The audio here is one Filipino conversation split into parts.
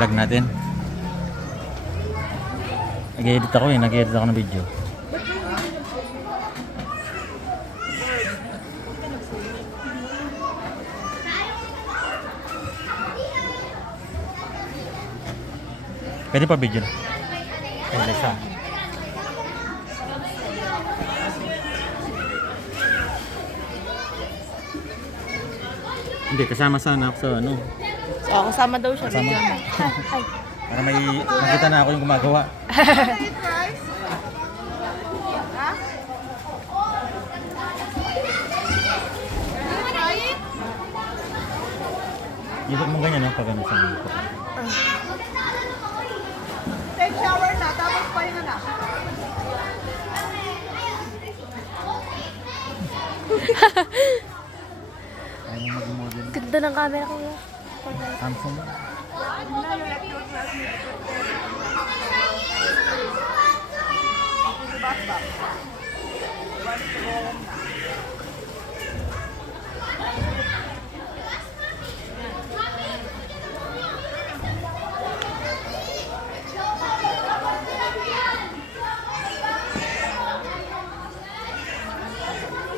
vlog natin. Nag-edit ako ng video. Pwede pa video na. Pwede siya. Hindi, kasama sana ako sa ano. So, kasama daw siya. Kasama. Ay. Para may makita na ako yung gumagawa. Ilog mo ganyan, no? Pag ano sa mga. Take shower na, tapos pahinga na. Ayaw mo mag-model. Ganda ng camera ko. Samsung mo.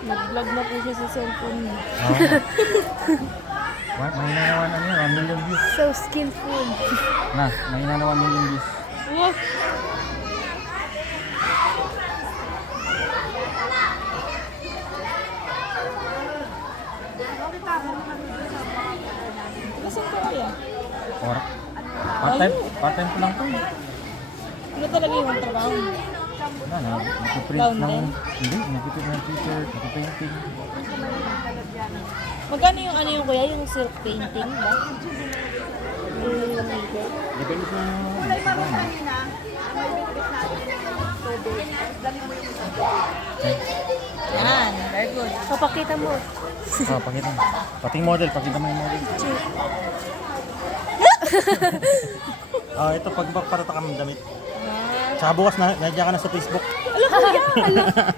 Nag-vlog na po siya sa cellphone niya. Mahina naman ano yun, 1 million views. So skillful. Mahina na 1 million views. Wow. Nasaan ka kaya? Or, part-time ko lang to. Ano talaga yung trabaho? Nagpiprint ng, nagpiprint ng t-shirt, nagpipainting. Magkano yung ano yung kuya? Yung silk painting ba? Depende sa Yan, very good. Papakita mo. pakita mo. Pating model, pakita mo yung model. Ito pagpaparata ka ng damit. Tsaka bukas na, nandiyan ka na sa Facebook. Ala kuya, ala.